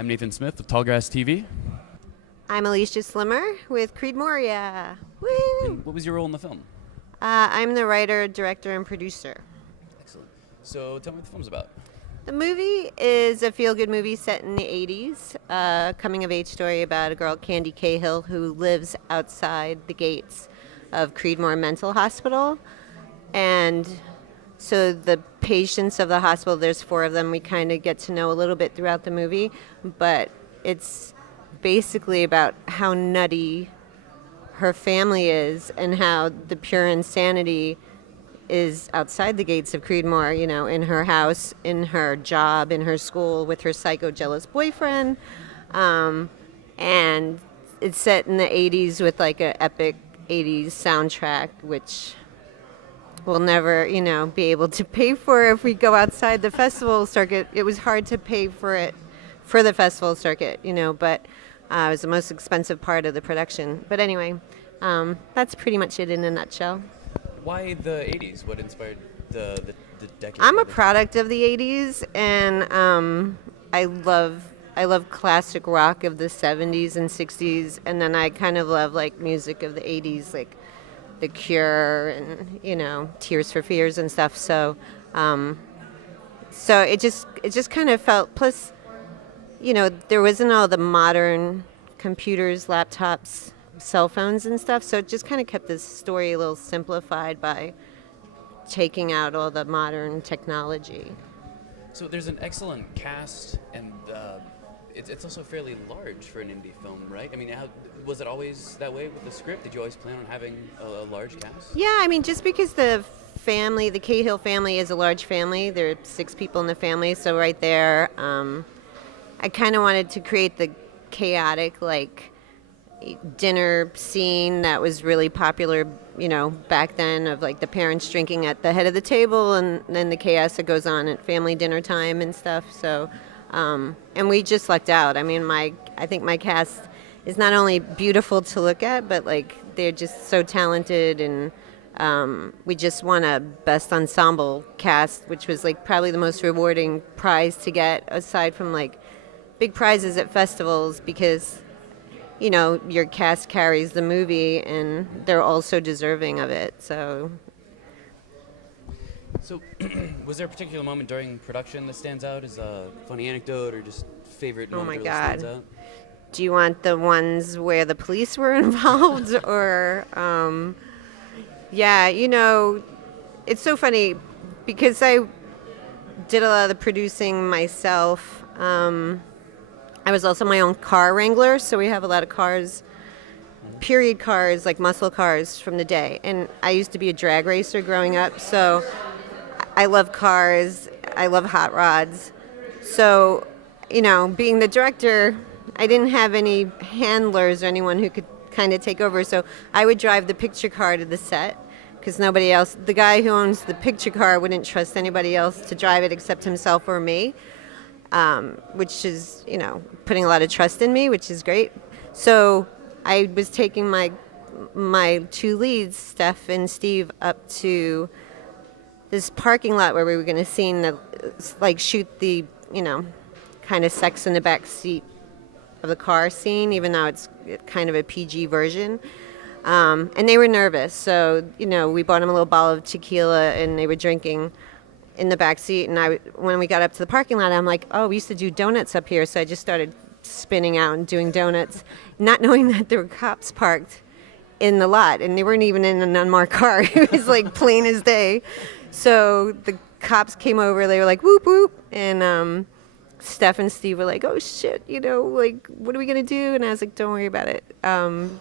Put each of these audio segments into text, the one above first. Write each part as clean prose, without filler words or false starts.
I'm Nathan Smith with Tallgrass TV. I'm Alicia Slimmer with Creedmoria. Woo! And what was your role in the film? I'm the writer, director, and producer. Excellent. So tell me what the film's about. The movie is a feel-good movie set in the 80s, coming-of-age story about a girl, Candy Cahill, who lives outside the gates of Creedmoor Mental Hospital. And so the patients of the hospital, there's 4 of them, we kind of get to know a little bit throughout the movie, but it's basically about how nutty her family is and how the pure insanity is outside the gates of Creedmoor, you know, in her house, in her job, in her school, with her psycho-jealous boyfriend. And it's set in the 80s with like an epic 80s soundtrack, which we'll never, you know, be able to pay for if we go outside the festival circuit. It was hard to pay for it for the festival circuit, you know, but it was the most expensive part of the production. But anyway, that's pretty much it in a nutshell. Why the 80s? What inspired the decade? I'm a product of the 80s, and I love classic rock of the 70s and 60s, and then I kind of love like music of the 80s, like The Cure and, you know, Tears for Fears and stuff. So it just kind of felt, plus, you know, there wasn't all the modern computers, laptops, cell phones and stuff, so it just kind of kept this story a little simplified by taking out all the modern technology. So there's an excellent cast, and it's also fairly large for an indie film, right? I mean, was it always that way with the script? Did you always plan on having a large cast? Yeah, I mean, just because the Cahill family is a large family, there are 6 people in the family, so right there, I kind of wanted to create the chaotic, like, dinner scene that was really popular, you know, back then, of like the parents drinking at the head of the table and then the chaos that goes on at family dinner time and stuff. So, and we just lucked out. I mean, I think my cast is not only beautiful to look at, but like they're just so talented, and we just won a best ensemble cast, which was like probably the most rewarding prize to get aside from like big prizes at festivals, because you know, your cast carries the movie, and they're also deserving of it. So, was there a particular moment during production that stands out as a funny anecdote or just favorite moment? Oh my that God. stands out? Do you want the ones where the police were involved, or, yeah, you know, it's so funny because I did a lot of the producing myself. I was also my own car wrangler, so we have a lot of cars, period cars, like muscle cars from the day. And I used to be a drag racer growing up, so I love cars, I love hot rods. So, you know, being the director, I didn't have any handlers or anyone who could kind of take over, so I would drive the picture car to the set, because nobody else, the guy who owns the picture car wouldn't trust anybody else to drive it except himself or me. Which is, you know, putting a lot of trust in me, which is great. So I was taking my 2 leads, Steph and Steve, up to this parking lot where we were going to shoot the, you know, kind of sex in the back seat of the car scene, even though it's kind of a PG version. And they were nervous, so, you know, we bought them a little bottle of tequila, and they were drinking in the back seat, and when we got up to the parking lot, I'm like, oh, we used to do donuts up here, so I just started spinning out and doing donuts, not knowing that there were cops parked in the lot, and they weren't even in an unmarked car. It was like plain as day. So the cops came over, they were like, whoop, whoop, and Steph and Steve were like, oh shit, you know, like, what are we gonna do? And I was like, don't worry about it.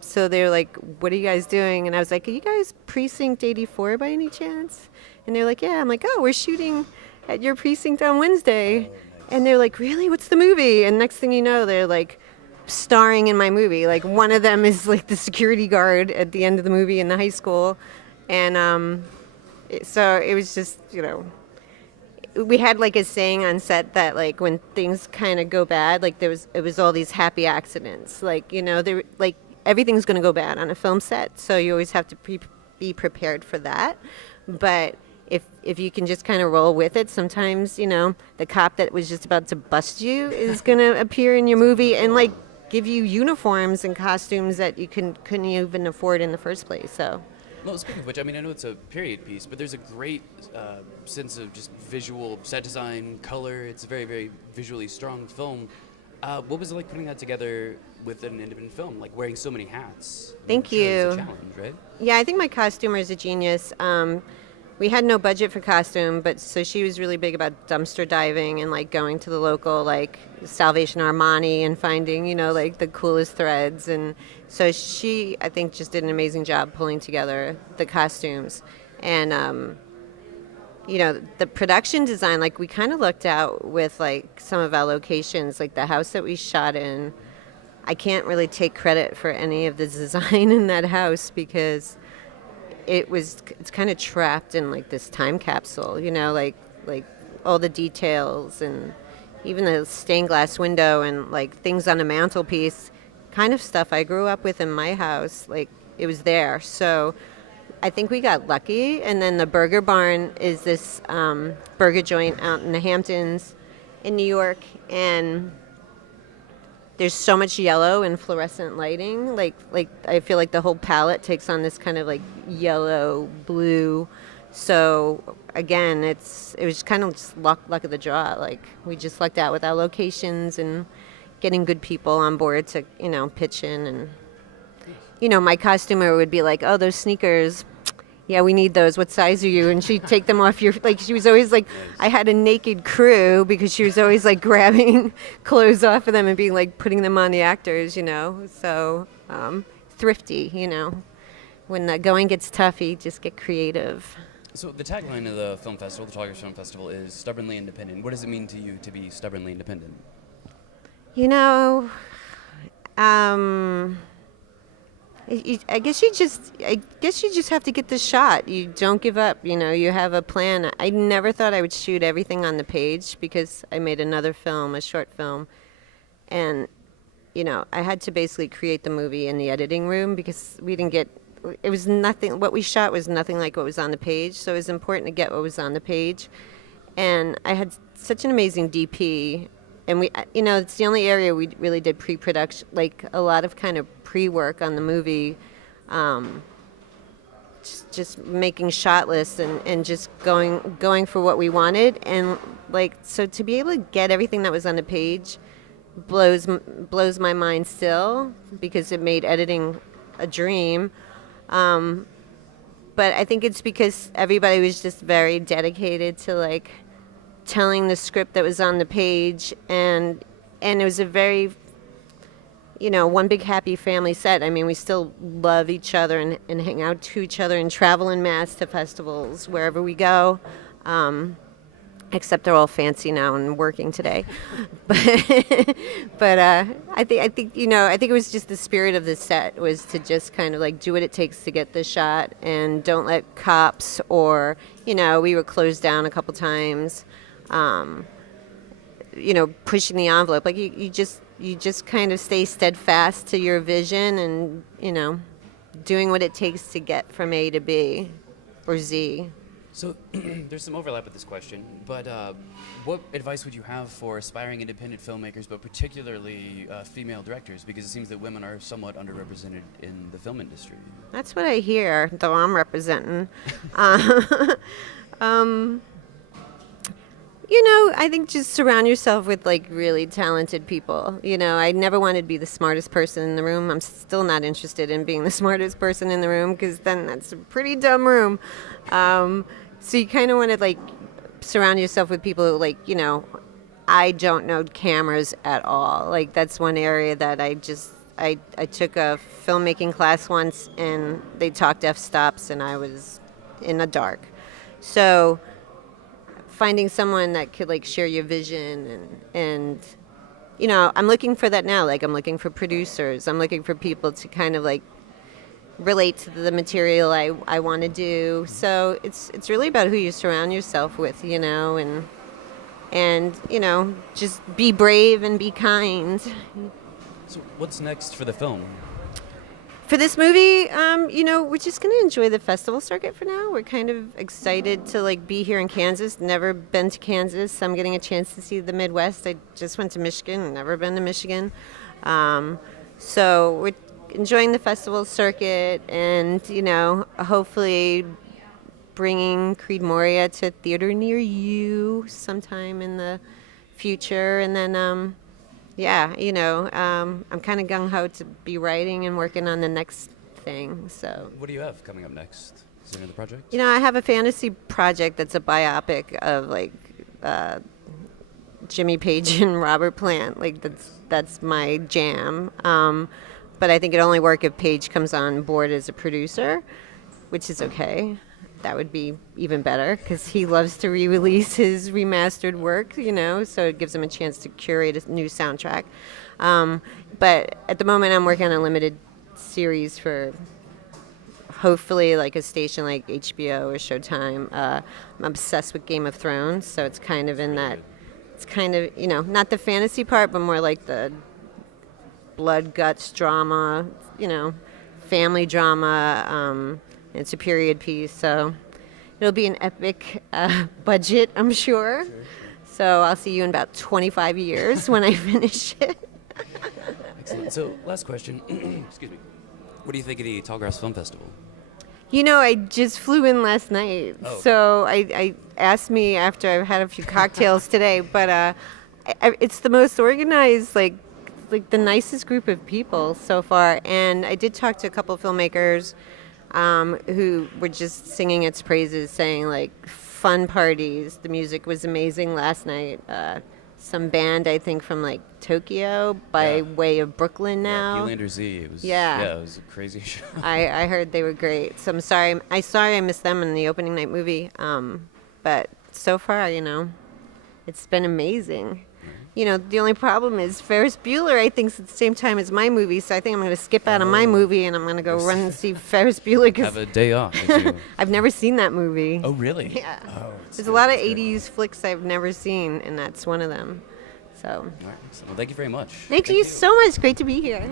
So they were like, what are you guys doing? And I was like, are you guys Precinct 84 by any chance? And they're like, yeah. I'm like, oh, we're shooting at your precinct on Wednesday. And they're like, really? What's the movie? And next thing you know, they're like starring in my movie. Like, one of them is like the security guard at the end of the movie in the high school. And so it was just, you know, we had like a saying on set that like when things kind of go bad, like it was all these happy accidents. Like, you know, like everything's going to go bad on a film set. So you always have to be prepared for that. But if you can just kind of roll with it, sometimes, the cop that was just about to bust you is going to appear in your movie and like give you uniforms and costumes that you couldn't even afford in the first place. So. Well, speaking of which, I mean, I know it's a period piece, but there's a great sense of just visual set design, color. It's a very, very visually strong film. What was it like putting that together with an independent film, like wearing so many hats? Thank you. It's a challenge, right? Yeah, I think my costumer is a genius. We had no budget for costume, but so she was really big about dumpster diving and like going to the local like Salvation Armani and finding, like the coolest threads. And so she, I think, just did an amazing job pulling together the costumes. And, the production design, like we kind of lucked out with like some of our locations, like the house that we shot in. I can't really take credit for any of the design in that house because it's kind of trapped in like this time capsule, like all the details and even the stained glass window and like things on the mantelpiece, kind of stuff I grew up with in my house, like it was there. So I think we got lucky. And then the Burger Barn is this burger joint out in the Hamptons in New York, and there's so much yellow and fluorescent lighting. Like I feel like the whole palette takes on this kind of like yellow, blue. So again, it was kind of just luck of the draw. Like we just lucked out with our locations and getting good people on board to, pitch in. And, my costumer would be like, oh, those sneakers, yeah, we need those. What size are you? And she'd take them off she was always like, I had a naked crew because she was always like grabbing clothes off of them and being like putting them on the actors, So thrifty, When the going gets tough, you just get creative. So the tagline of the film festival, the Tallgrass Film Festival, is stubbornly independent. What does it mean to you to be stubbornly independent? I guess you just have to get the shot. You don't give up. You have a plan. I never thought I would shoot everything on the page because I made another film, a short film, and I had to basically create the movie in the editing room because we didn't get. It was nothing. What we shot was nothing like what was on the page. So it was important to get what was on the page, and I had such an amazing DP. And we, it's the only area we really did pre-production, like a lot of kind of pre-work on the movie, just making shot lists and just going for what we wanted. And like, so to be able to get everything that was on the page blows my mind still because it made editing a dream. But I think it's because everybody was just very dedicated to like telling the script that was on the page, and it was a very, one big happy family set. I mean, we still love each other and hang out to each other and travel en masse to festivals wherever we go, except they're all fancy now and working today. But I think it was just the spirit of the set was to just kind of like do what it takes to get the shot and don't let cops or, we were closed down a couple times. Pushing the envelope. Like you just kind of stay steadfast to your vision and, doing what it takes to get from A to B or Z. So there's some overlap with this question, but what advice would you have for aspiring independent filmmakers, but particularly female directors? Because it seems that women are somewhat underrepresented in the film industry. That's what I hear, though I'm representing. I think just surround yourself with like really talented people. I never wanted to be the smartest person in the room. I'm still not interested in being the smartest person in the room because then that's a pretty dumb room. So you kind of want to like surround yourself with people who like, I don't know cameras at all. Like that's one area that I took a filmmaking class once and they talked f-stops and I was in the dark. So finding someone that could like share your vision and I'm looking for that now. Like I'm looking for producers. I'm looking for people to kind of like relate to the material I want to do. So it's really about who you surround yourself with, and just be brave and be kind. So what's next for the film? For this movie, we're just going to enjoy the festival circuit for now. We're kind of excited to like be here in Kansas. Never been to Kansas, so I'm getting a chance to see the Midwest. I just went to Michigan, never been to Michigan. So we're enjoying the festival circuit and, hopefully bringing Creedmoria to a theater near you sometime in the future. And then, I'm kind of gung-ho to be writing and working on the next thing. So, What do you have coming up next? Is there another project? I have a fantasy project that's a biopic of like Jimmy Page and Robert Plant. Like that's my jam. But I think it'd only work if Page comes on board as a producer, which is okay. That would be even better because he loves to re-release his remastered work, so it gives him a chance to curate a new soundtrack. But at the moment, I'm working on a limited series for hopefully like a station like HBO or Showtime. I'm obsessed with Game of Thrones, so it's kind of in that, it's kind of, not the fantasy part, but more like the blood, guts, drama, family drama. It's a period piece, so it'll be an epic budget, I'm sure. So I'll see you in about 25 years when I finish it. Excellent. So, last question. Excuse me. What do you think of the Tallgrass Film Festival? I just flew in last night, so I asked me after I've had a few cocktails today, but it's the most organized, like the nicest group of people so far. And I did talk to a couple of filmmakers who were just singing its praises, saying like fun parties. The music was amazing last night. Some band, I think, from like Tokyo by way of Brooklyn now. Helander Z. It was, it was a crazy show. I heard they were great. So I'm sorry. I missed them in the opening night movie. But so far, it's been amazing. The only problem is Ferris Bueller, I think, is at the same time as my movie, so I think I'm going to skip out on my movie and I'm going to go run and see Ferris Bueller. Have a day off. I've never seen that movie. Oh, really? Yeah. Oh, There's a lot of 80s flicks I've never seen, and that's one of them. So. All right. Well, thank you very much. Thank you so much. Great to be here.